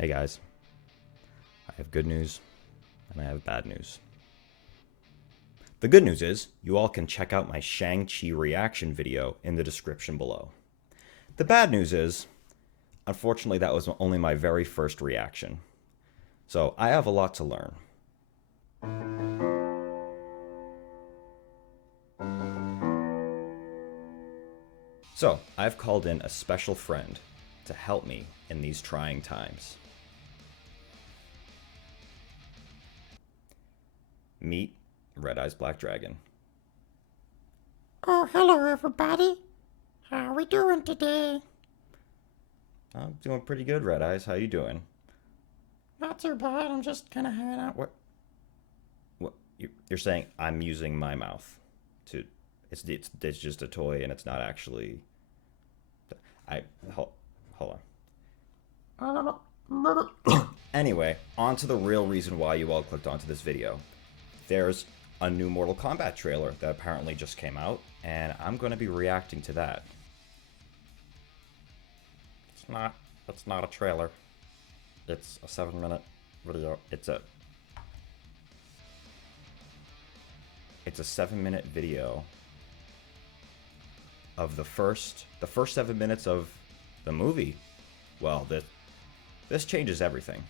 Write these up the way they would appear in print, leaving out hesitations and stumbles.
Hey guys, I have good news and I have bad news. The good news is you all can check out my Shang-Chi reaction video in the description below. The bad news is, unfortunately, that was only my very first reaction. So I have a lot to learn. So I've called in a special friend to help me in these trying times. Meet Red Eyes Black Dragon. Oh, hello everybody. How are we doing today? I'm doing pretty good, Red Eyes. How you doing? Not too bad. I'm just kind of hanging out. What? You're saying I'm using my mouth to? It's just a toy and it's not actually. Hold on. Anyway, on to the real reason why you all clicked onto this video. There's a new Mortal Kombat trailer that apparently just came out, and I'm going to be reacting to that. It's not a trailer. It's a 7-minute video. It's a 7-minute video of the first 7 minutes of the movie. Well, this changes everything.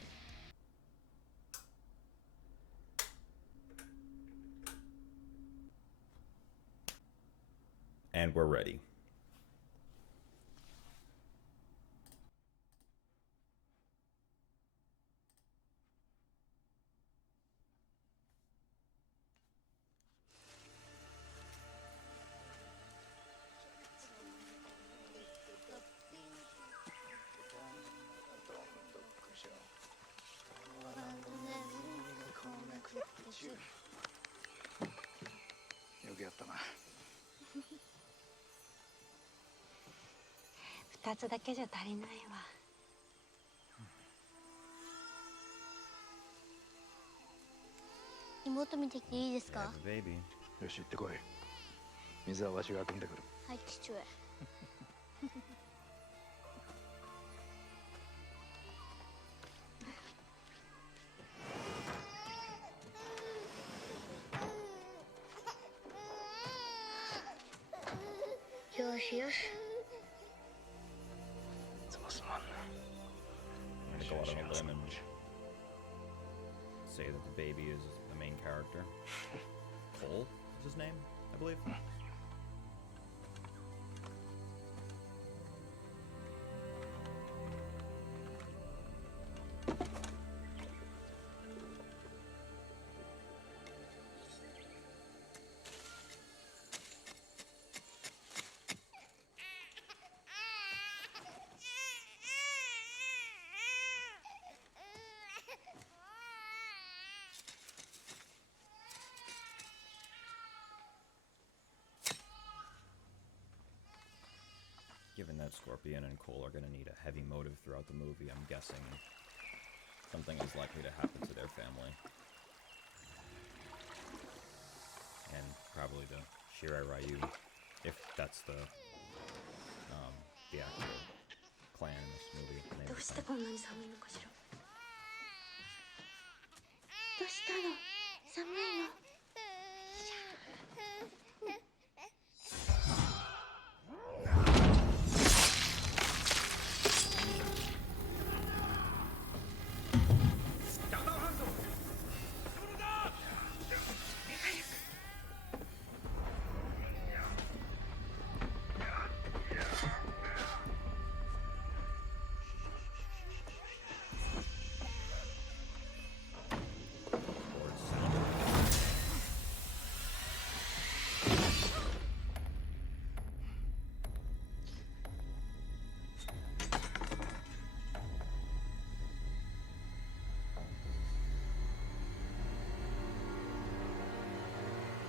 And we're ready. "2つだけじゃ足りないわ." 妹見てきていいですか? Baby. よし行ってこい。水はわしが汲んでくる。はい、父上。よしよし。 I'm gonna go out on a limb and say that the baby is the main character. Cole is his name, I believe. Given that Scorpion and Cole are going to need a heavy motive throughout the movie, I'm guessing something is likely to happen to their family. And probably the Shirai Ryu, if that's the actual clan in this movie. どうしてこんなに寒いのかしら。どうしたの？寒いの？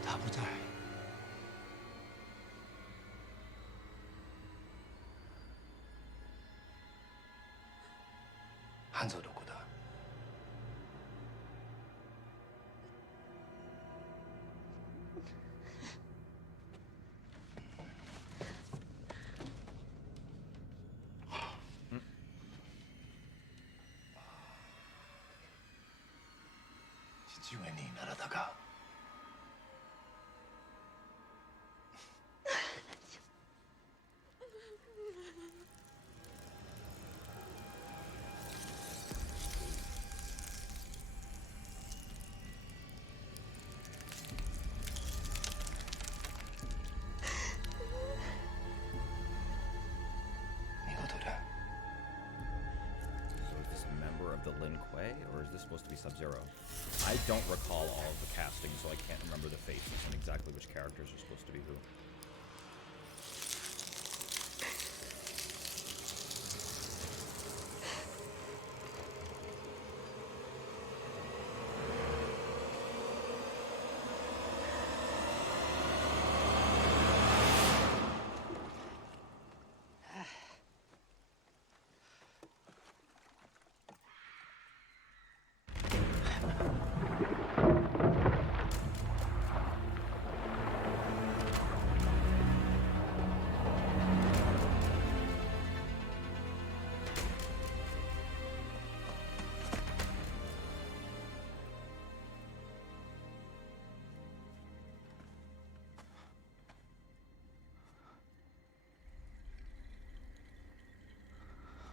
他不在。汉子どこだ？父上にならたか。見事だ。 So is this a member of the Lin Kuei, or is this supposed to be Sub-Zero? I don't recall all of the casting, so I can't remember the faces and exactly which characters are supposed to be who.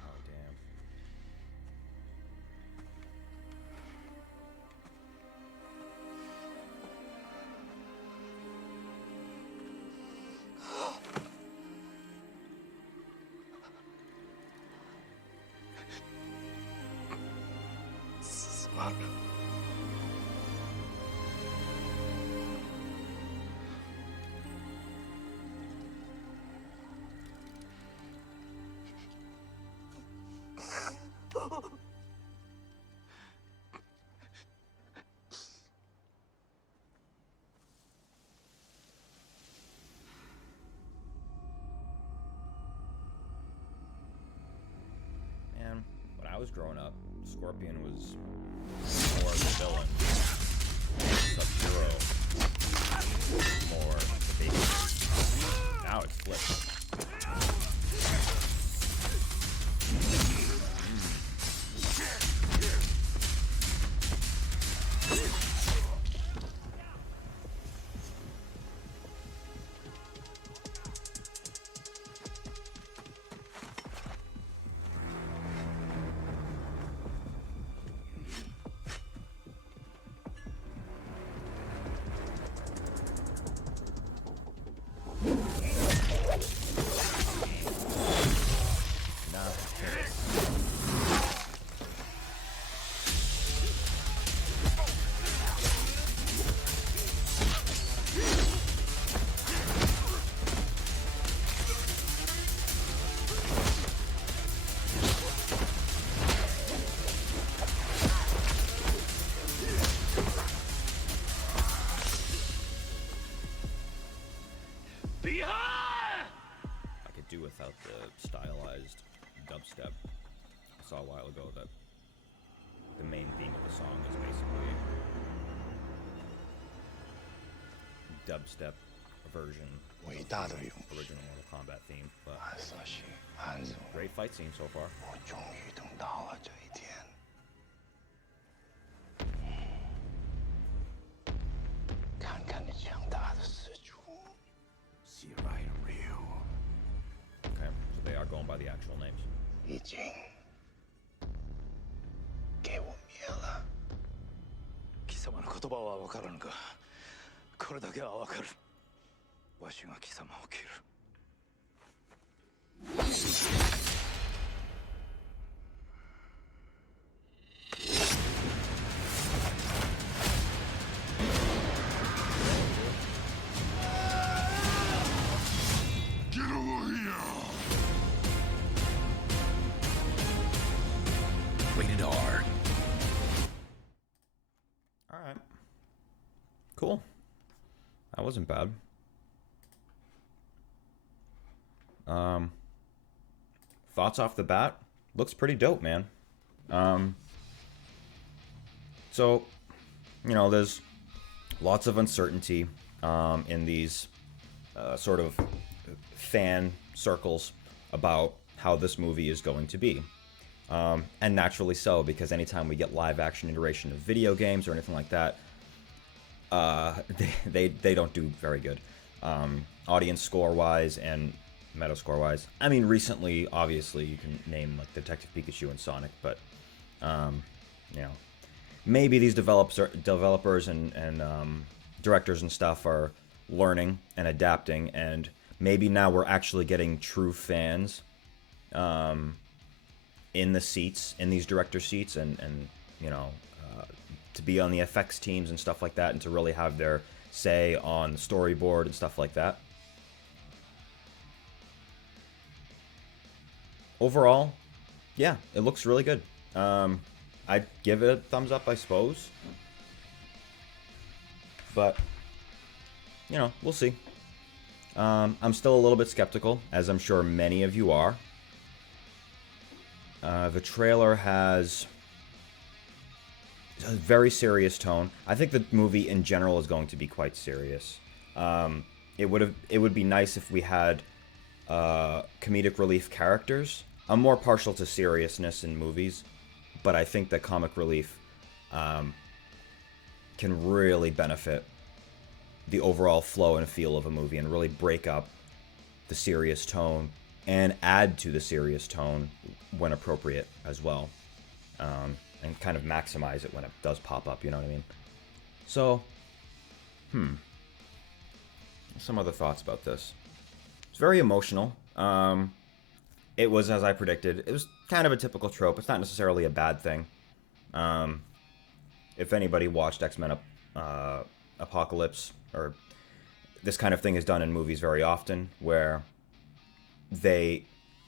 Oh, damn. Smart. Man, when I was growing up, Scorpion was more the villain. Sub-Zero more the baby. Now it's flipped. Not the case. I could do without the stylized dubstep. I saw a while ago that the main theme of the song is basically dubstep version of 伟大的勇 the 士 original Mortal Kombat theme. But 安瑟西，安总， great fight scene so far. 我终于等到了这一天。看看你强大的四处，See right real， Okay, so they are going by the actual names. 已经给我灭了。貴様の言葉は分からぬが、これだけは分かる。わしが貴様を切る。Rated R. All right. Cool. That wasn't bad. Thoughts off the bat? Looks pretty dope, man. So, you know, there's lots of uncertainty in these sort of fan circles about how this movie is going to be. And naturally so, because anytime we get live action iteration of video games or anything like that, they don't do very good, audience score wise and meta score wise. I mean, recently, obviously, you can name like Detective Pikachu and Sonic, but you know, maybe these developers and directors and stuff are learning and adapting, and maybe now we're actually getting true fans in the seats, in these director seats, and you know, to be on the FX teams and stuff like that, and to really have their say on the storyboard and stuff like that. Overall, yeah, it looks really good. I'd give it a thumbs up, I suppose. But, you know, we'll see. I'm still a little bit skeptical, as I'm sure many of you are. The trailer has a very serious tone. I think the movie in general is going to be quite serious. It would be nice if we had comedic relief characters. I'm more partial to seriousness in movies, but I think that comic relief can really benefit the overall flow and feel of a movie, and really break up the serious tone and add to the serious tone when appropriate as well, and kind of maximize it when it does pop up, you know what I mean? So, some other thoughts about this. It's very emotional. It was, as I predicted, it was kind of a typical trope. It's not necessarily a bad thing. If anybody watched X-Men Apocalypse, or this kind of thing is done in movies very often, where they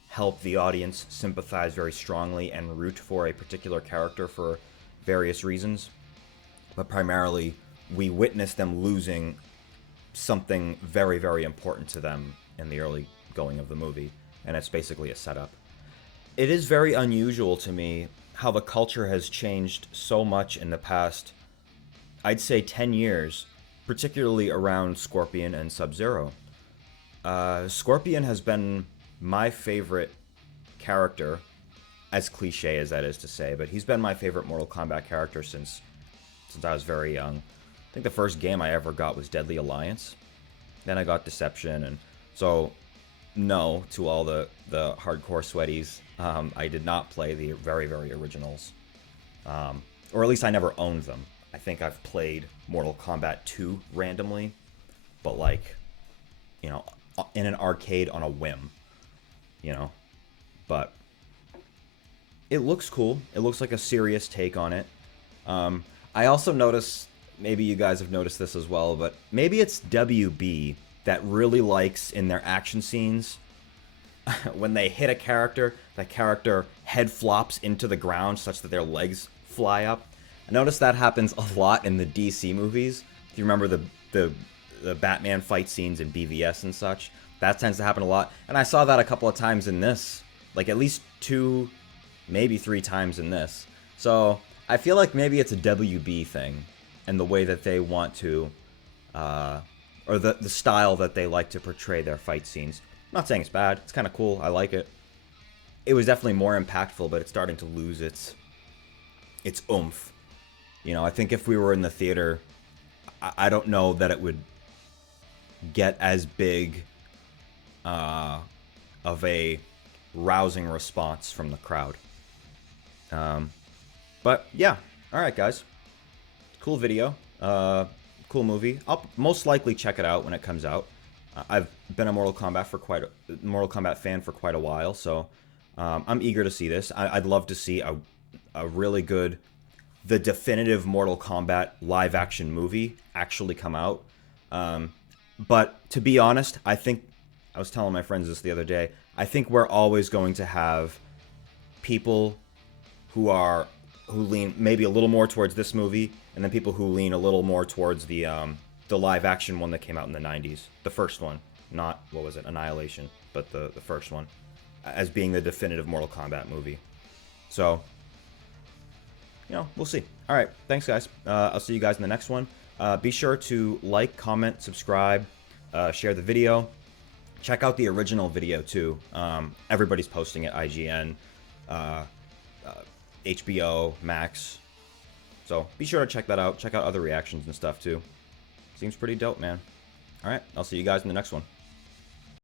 help the audience sympathize very strongly and root for a particular character for various reasons. But primarily, we witness them losing something very, very important to them in the early going of the movie, and it's basically a setup. It is very unusual to me how the culture has changed so much in the past, I'd say 10 years, particularly around Scorpion and Sub-Zero. Scorpion has been my favorite character, as cliche as that is to say, but he's been my favorite Mortal Kombat character since I was very young. I think the first game I ever got was Deadly Alliance. Then I got Deception, and so no to all the hardcore sweaties. I did not play the very, very originals. Or at least I never owned them. I think I've played Mortal Kombat 2 randomly, but like, you know, in an arcade on a whim, you know. But it looks cool. It looks like a serious take on it. I also noticed, maybe you guys have noticed this as well, but maybe it's WB that really likes in their action scenes when they hit a character, that character head flops into the ground such that their legs fly up. I noticed that happens a lot in the DC movies. If you remember the Batman fight scenes in BVS and such, that tends to happen a lot. And I saw that a couple of times in this, like at least 2, maybe 3 times in this. So I feel like maybe it's a WB thing, and the way that they want to, or the style that they like to portray their fight scenes. I'm not saying it's bad. It's kind of cool. I like it. It was definitely more impactful, but it's starting to lose its oomph. You know, I think if we were in the theater, I don't know that it would get as big of a rousing response from the crowd. But yeah, all right, guys. Cool video. Cool movie. I'll most likely check it out when it comes out. I've been a Mortal Kombat fan for quite a while, so I'm eager to see this. I'd love to see a really good, the definitive Mortal Kombat live action movie actually come out. But to be honest, I think, I was telling my friends this the other day, I think we're always going to have people who lean maybe a little more towards this movie, and then people who lean a little more towards the live action one that came out in the 90s. The first one, not, what was it, Annihilation, but the first one, as being the definitive Mortal Kombat movie. So, you know, we'll see. All right, thanks, guys. I'll see you guys in the next one. Be sure to like, comment, subscribe, share the video. Check out the original video, too. Everybody's posting it, IGN, HBO Max. So be sure to check that out. Check out other reactions and stuff too. Seems pretty dope, man. All right, I'll see you guys in the next one.